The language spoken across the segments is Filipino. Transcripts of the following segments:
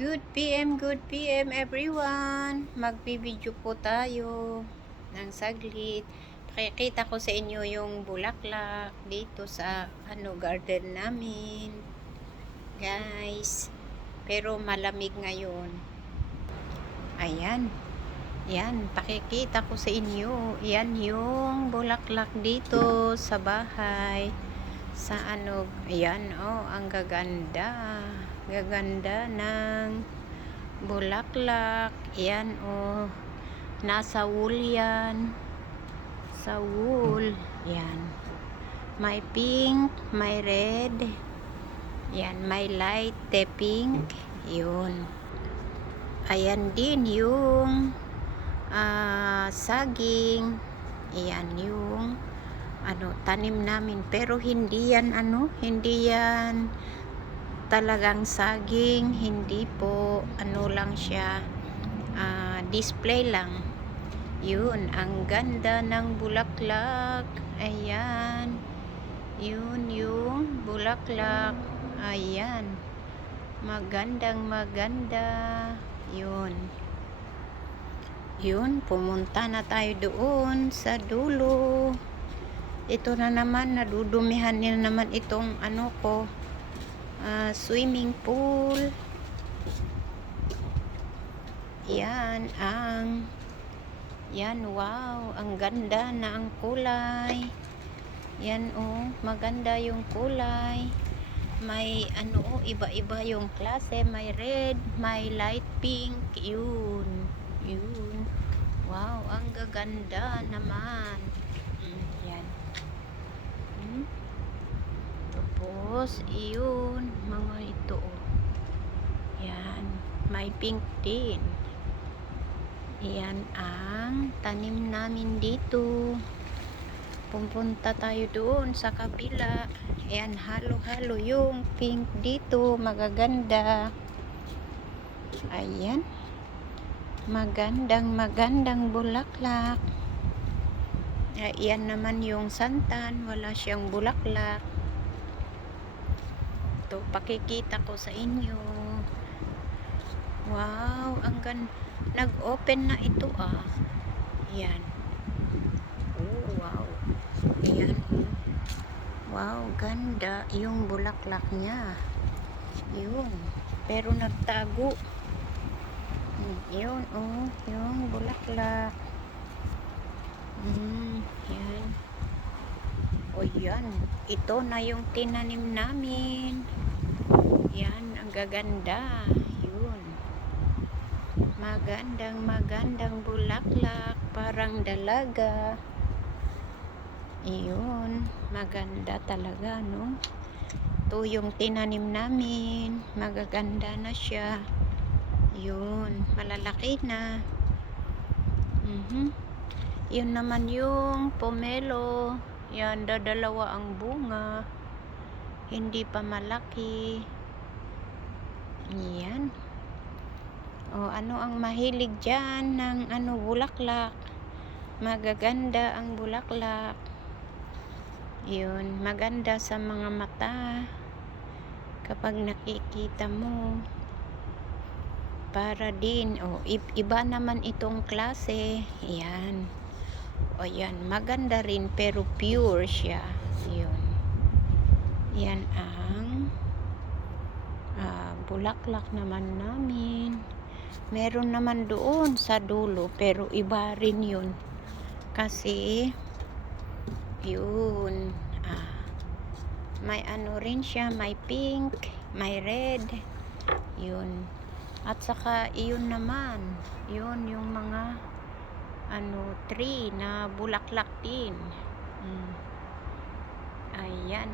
Good PM everyone. Magbibideo po tayo ng saglit. Pakikita ko sa inyo yung bulaklak dito sa garden namin. Guys, pero malamig ngayon. Ayan. Yan, pakikita ko sa inyo. Yan yung bulaklak dito sa bahay. Sa ayan, oh, ang gaganda. Gaganda ng bulaklak. Yan, oh, nasa wool yan. Sa wool. Yan. May pink, may red. Yan, may light pink. Yun. Ayan din yung saging. Ayan yung tanim namin, pero hindi yan hindi yan talagang saging, hindi po, lang siya, display lang. Yun, ang ganda ng bulaklak. Ayan, yun yung bulaklak. Ayan, magandang maganda. Yun, pumunta na tayo doon sa dulo. Ito na naman, nadudumihan na naman itong swimming pool. Yan, wow, ang ganda na ang kulay. Yan, oh, maganda yung kulay. May iba-iba yung klase. May red, may light pink. Yun. Wow, ang gaganda naman. Yan. Tapos, iyon, mga ito. Yan, may pink din. Yan ang tanim namin dito. Pupunta tayo doon sa kabila. Yan, halo-halo yung pink dito. Magaganda. Ayan. Magandang bulaklak. Ayan naman yung santan. Wala siyang bulaklak. Ito, pakikita ko sa inyo. Wow, ang ganda. Nag-open na ito, Ayan. Oh, wow. Ayan. Wow, ganda yung bulaklak niya. Yun. Pero nagtago. Yun, oh, yung bulaklak. Yan. O yan, ito na yung tinanim namin. Yan, ang gaganda. Yun. Magandang bulaklak. Parang dalaga. Yun, maganda talaga, no? Ito yung tinanim namin. Magaganda na siya. Yun, malalaki na. Yun naman yung pomelo. Yan, dadalawa ang bunga. Hindi pa malaki. Yan. O, ano ang mahilig dyan ng bulaklak? Magaganda ang bulaklak. Yun, maganda sa mga mata. Kapag nakikita mo. Para din, iba naman itong klase. Yan. O yan, maganda rin pero pure siya. Yun. Yan ang bulaklak naman namin. Meron naman doon sa dulo pero iba rin yun. Kasi yun, may rin siya, may pink, may red. Yun. At saka iyon naman, yun yung mga tree na bulaklak din. Ayan.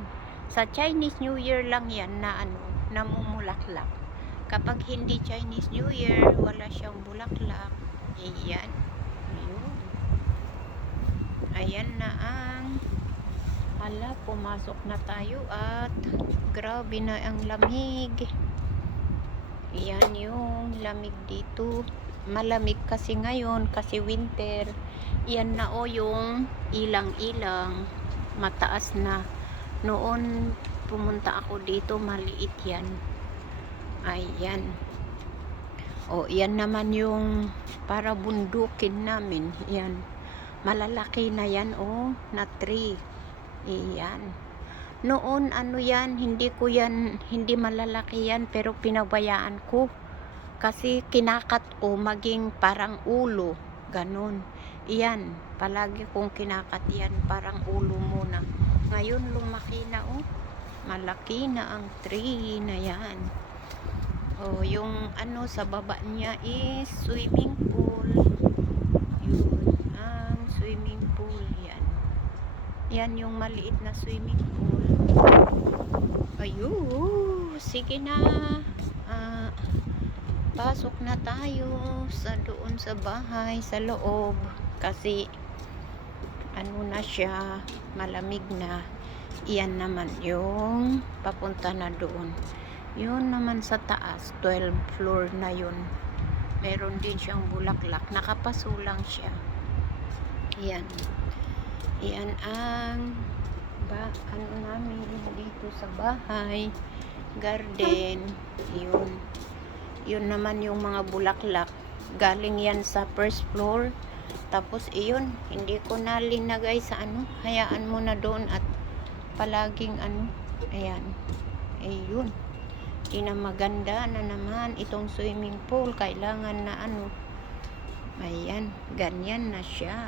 Sa Chinese New Year lang yan na namumulaklak. Kapag hindi Chinese New Year, wala siyang bulaklak. Ayan. Ayan na ang pumasok na tayo at grabe na ang lamig. Yan yung lamig dito. Malamig kasi ngayon kasi winter. Yan na yung ilang-ilang. Mataas na. Noon pumunta ako dito, maliit yan. Ayan. O, yan naman yung para bundukin namin. Yan. Malalaki na yan, na tree. Iyan. Noon, ano yan, hindi malalaki yan, pero pinabayaan ko. Kasi kinakat ko maging parang ulo. Ganun. Iyan. Palagi kong kinakat yan, parang ulo muna. Ngayon, lumaki na, malaki na ang tree na yan. Yung sa baba niya is swimming pool. Yun, ang swimming pool yan. Yan yung maliit na swimming pool. Ayun, sige na. Pasok na tayo doon sa bahay, sa loob. Kasi na siya, malamig na. Iyan naman yung papunta na doon. Yun naman sa taas, 12th floor na yun. Meron din siyang bulaklak. Nakapasulang siya. Yan. Yan ang namin dito sa bahay. Garden. Yun. Yun naman yung mga bulaklak. Galing yan sa first floor. Tapos iyon, hindi ko na linagay sa hayaan mo na doon at palaging ayan. Ayun. Maganda na naman itong swimming pool. Kailangan na ayan, ganyan na siya.